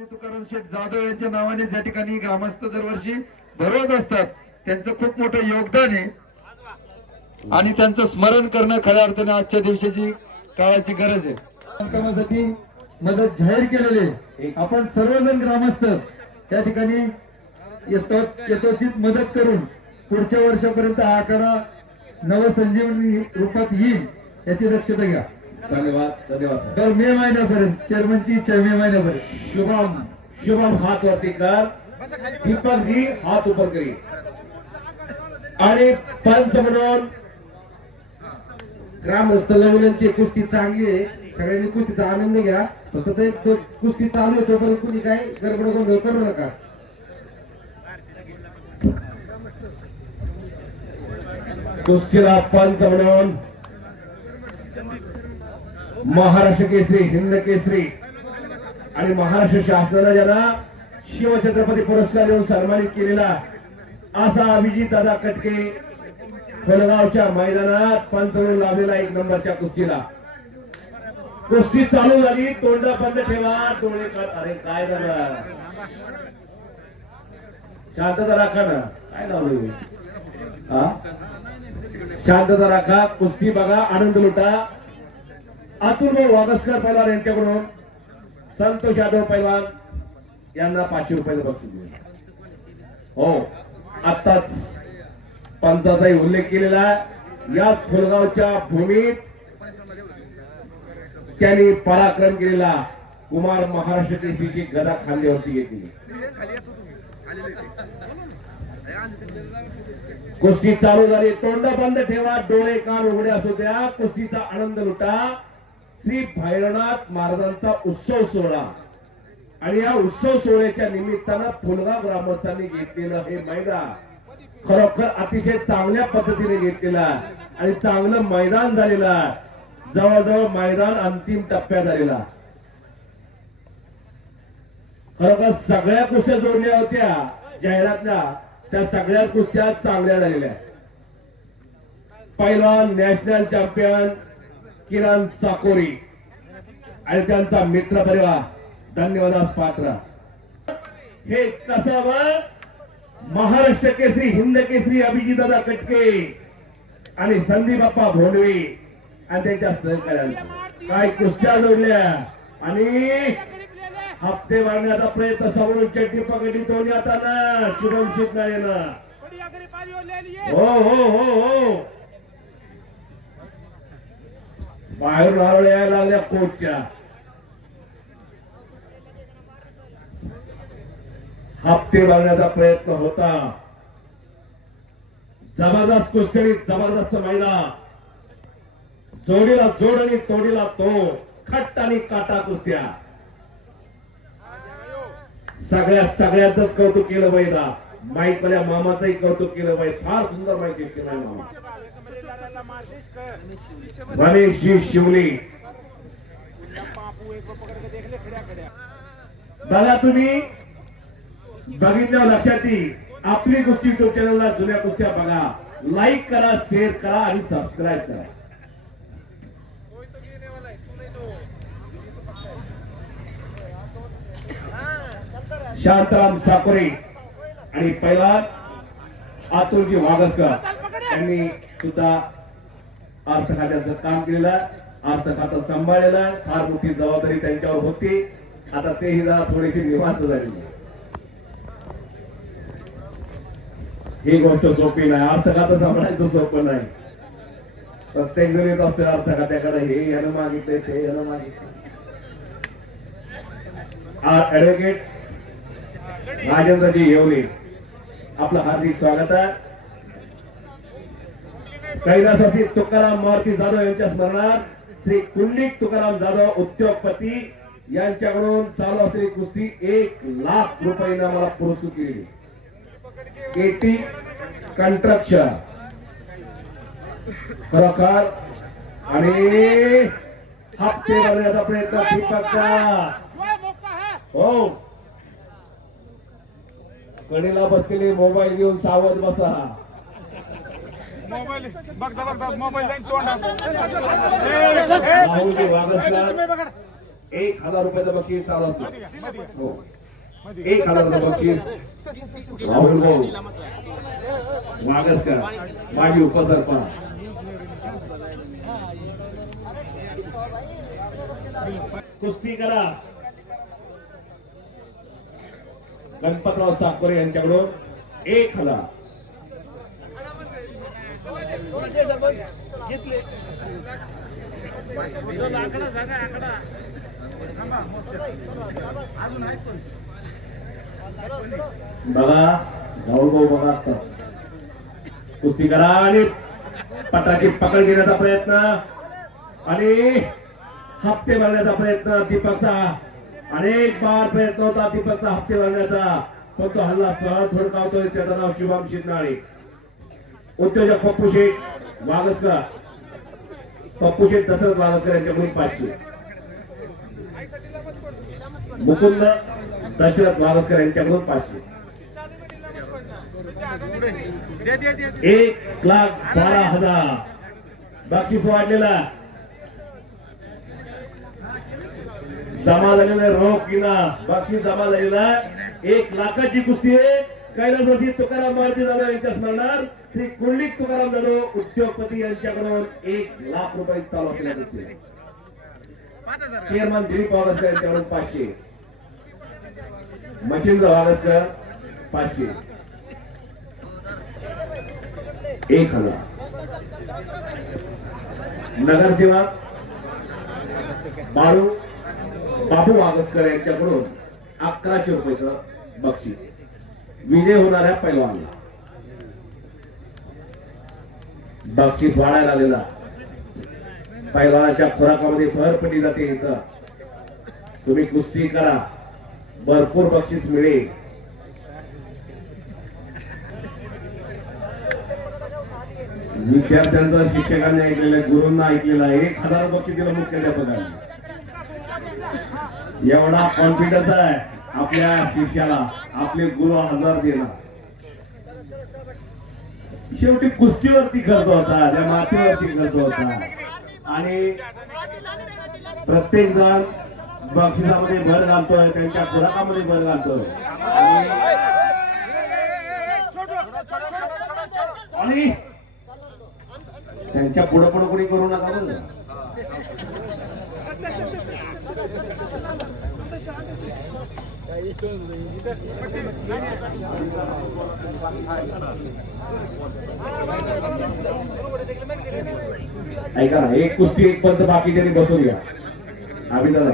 तुकाराम शेठ जाधव यांच्या नावाने या ठिकाणी ग्रामस्थ दरवर्षी भरवत असतात त्यांचं खूप मोठं योगदान आहे. आणि त्यांचं स्मरण करणं खऱ्या अर्थाने आजच्या दिवसाची काळाची गरज आहे. बांधकामासाठी मदत जाहीर केलेली आहे. आपण सर्वजण ग्रामस्थ त्या ठिकाणी येतो यथोचित मदत करून पुढच्या वर्षापर्यंत हा आकडा नवसंजीवनी रूपात येईल याची दक्षता घ्या. धन्यवाद धन्यवाद तर मे महिन्यापर्यंत चेअरमनची इच्छा मे महिन्यापर्यंत. शुभम शुभम हात वरती कर. दीपक जी हात ऊपर करी. आणि पंच म्हणून ग्रामस्थांना विनंती कुस्ती चांगली आहे. सगळ्यांनी कुस्तीचा आनंद घ्या. फक्त ते तो कुस्ती चालू आहे तोपर्यंत कुणी काय गडबड गोंधळ करू नका. कुस्तीला पंच म्हणून महाराष्ट्र केसरी हिंद केसरी. आणि महाराष्ट्र शासनानं ज्यांना शिवछत्रपती पुरस्कार देऊन सन्मानित केलेला असा अभिजित दादा कटके फलगावच्या मैदानात पंत लावलेला एक नंबरच्या कुस्तीला. कुस्ती चालू झाली तोंडा बंद ठेवा डोळे अरे काय झालं शांतता राखा ना. काय लावलं हा? शांतता राखा. कुस्ती बघा आनंद लुटा. अतुल वागसकर पैलवान यांच्याकडून संतोष यादव पैलवान यांना पाचशे रुपयाचं बक्षीस दिले हो आत्ताच पंताचाही उल्लेख केलेला या फुलगावच्या भूमीत त्यांनी पराक्रम केलेला कुमार महाराष्ट्र केसरीची गदा खांद्यावरती घेतली. कुस्ती चालू झाली. तोंड बंद ठेवा डोळे कान उघडे असू द्या. कुस्तीचा आनंद लुटा. श्री भैरनाथ महाराजांचा उत्सव सोहळा. आणि या उत्सव सोहळ्याच्या निमित्तानं फुलगाव ग्रामस्थांनी घेतलेलं हे मैदान खरोखर अतिशय चांगल्या पद्धतीने घेतलेलं आहे. आणि चांगलं मैदान झालेलं आहे. जवळजवळ मैदान अंतिम टप्प्यात झालेला खरोखर सगळ्या कुस्त्या जोडल्या होत्या जाहिरातल्या. त्या सगळ्या कुस्त्या चांगल्या झालेल्या पहिला नॅशनल चॅम्पियन किरण साकोरी आणि त्यांचा मित्र परिवार. धन्यवादास पात्र. हे कसं महाराष्ट्र केसरी हिंद केसरी अभिजितदादा कटके आणि संदीप बाप्पा भोंडवे आणि त्यांच्या सहकार्याने काय कुस्त्या जोडल्या? आणि हप्ते मारण्याचा प्रयत्न समोरून चटणी पकडली दोन्ही ना शुभम शिकणार हो हो हो हो. बाहेरून आरोळ यायला लागल्या कोचच्या हप्ते मारण्याचा प्रयत्न होता. जबरदस्त कुस्ती जबरदस्त महिला. जोडीला जोड आणि तोडीला तो खट्ट आणि काटा कुस्त्या. सगळ्या सगळ्याच कौतुक केलं बाईला माईक वाल्या मामाचंही कौतुक केलं बाई. फार सुंदर माहिती केलं मामा. रमेश जी शिवली. दादा तुम्ही बघितलं लक्षात येईल. आपली गोष्टी युट्यूब चॅनलला जुन्या कुस्त्या बघा. लाईक करा शेअर करा आणि सबस्क्राईब करा. शांताराम साकोरे आणि पहिला अतुलजी वागसकर यांनी सुद्धा अर्थ खात्याचं काम केलेलं अर्थ खातं सांभाळलेलं फार मोठी जबाबदारी त्यांच्यावर होती. आता तेही जरा थोडीशी निवांत झाली ही गोष्ट सोपी नाही. अर्थ खातं सांभाळायचं सोपं नाही. प्रत्येक जण येत असते अर्थ खात्याकडे हे यानं मागितले ते यानं मागितले ऍडव्होकेट राजेंद्रजी येवले. आपलं हार्दिक स्वागत आहे. कैलासाची तुकाराम मारुती जाधव यांच्या स्मरणात श्री कुंडलिक तुकाराम जाधव उद्योगपती यांच्याकडून चालू असलेली कुस्ती एक लाख रुपयांना मला पुरस्कृत केली. एटी कंट्रक्शन खरोखर आणि हप्ते भरण्याचा प्रयत्न दीपक हो. कडेला बसलेले मोबाईल घेऊन सावध बसा. मोबाईल बघता बघता मोबाईल जाईन तोंडात. एक हजार रुपयाचं बक्षीस चालू असतो. हो. एक हजाराचं बक्षीस. राहुल भाऊ. मागसकर. माजी उपसरपंच. कुस्ती करा. गणपतराव साकोरे यांच्याकडून एक हजार. बघा राहुल भाऊ बघा कुस्ती करा आणि पटाची पकड घेण्याचा प्रयत्न. आणि हप्ते भरण्याचा प्रयत्न दीपकचा. अनेक बार प्रयत्न होता दीपकचा हप्ते भरण्याचा. पण तो हल्ला सहज थोडकावतोय त्याचं नाव शुभम शिंदाळे उद्योजक पप्पू शेठ वागसकर. पप्पू शेठ दशरथ वागसकर यांच्याकडून पाचशे. मुकुंद दशरथ वागसकर यांच्याकडून पाचशे. एक लाख बारा हजार. बक्षीस वाढलेला जमा झालेला रोख किना बक्षीस जमा झालेला एक लाखाची कुस्ती आहे. कैलासवासी तुकाराम मारुती जाधव यांच्या स्मरणात श्री कुंडलिक तुकाराम जाधव उद्योगपती यांच्याकडून एक लाख रुपये चालू असलेल्या कुस्ती चेअरमन दिलीप वागसकर यांच्याकडून पाचशे. मच्छिंद्र वागसकर पाचशे. एक हजार. नगरसेवक बाळू बाबू वागसकर यांच्याकडून अकराशे रुपयेचं बक्षीस. विजय होणाऱ्या पैलवानला बक्षीस वाढायला आलेला. पैलवानाच्या खुराकामध्ये भर पडली जाते इथं. तुम्ही कुस्ती करा. भरपूर बक्षीस मिळेल. विद्यार्थ्यांचं शिक्षकांनी ऐकलेलं आहे, गुरूंना ऐकलेलं आहे. एक हजार बक्षीस दिलं मुख्याध्यापकांनी. एवढा कॉन्फिडन्स आहे. आपल्या शिष्याला आपले गुरु हजार दिला. शेवटी कुस्तीवरती खर्च होता त्या मातीवरती खर्च होता. आणि प्रत्येक जण बक्षिसामध्ये भर घालतोय त्यांच्या खुराकामध्ये भर घालतोय. आणि- त्यांच्या पुढे पुढे कोणी करू नका ऐका ना एक कुस्ती एक पंत बाकी त्यांनी बसून घ्या. आम्ही दादा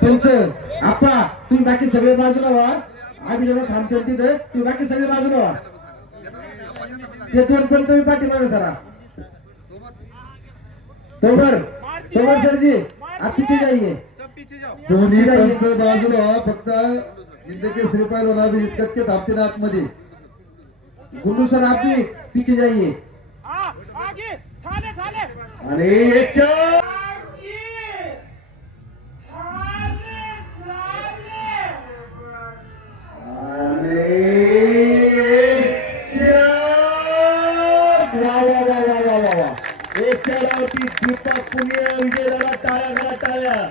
त्यांचं आपा तुम्ही बाकी सगळे बाजूला व्हा आम्ही दादा थांबतो तिथे. तुम्ही बाकी सगळे बाजूला व्हा ते दोन पण तुम्ही पाठीमागे सरा तोवर तोवर सरजी आप पीछे जाइए दोन्ही बाजूला फक्त जिंदगी श्रीपाल होणार इतके थांबतील आतमध्ये. गुल्लू सर आप भी पीछे जाइए आगे थाले थाले आणि एक चार. आणि एक चार. वा वा वा वा वा. एक चारावरती दीपक पुनिया विजय दादा टाळ्या करा टाळ्या.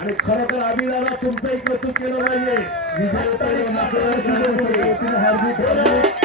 आणि खरोखर आम्ही दादा तुमचं एक कौतुक केलं पाहिजे विजय हार्दिक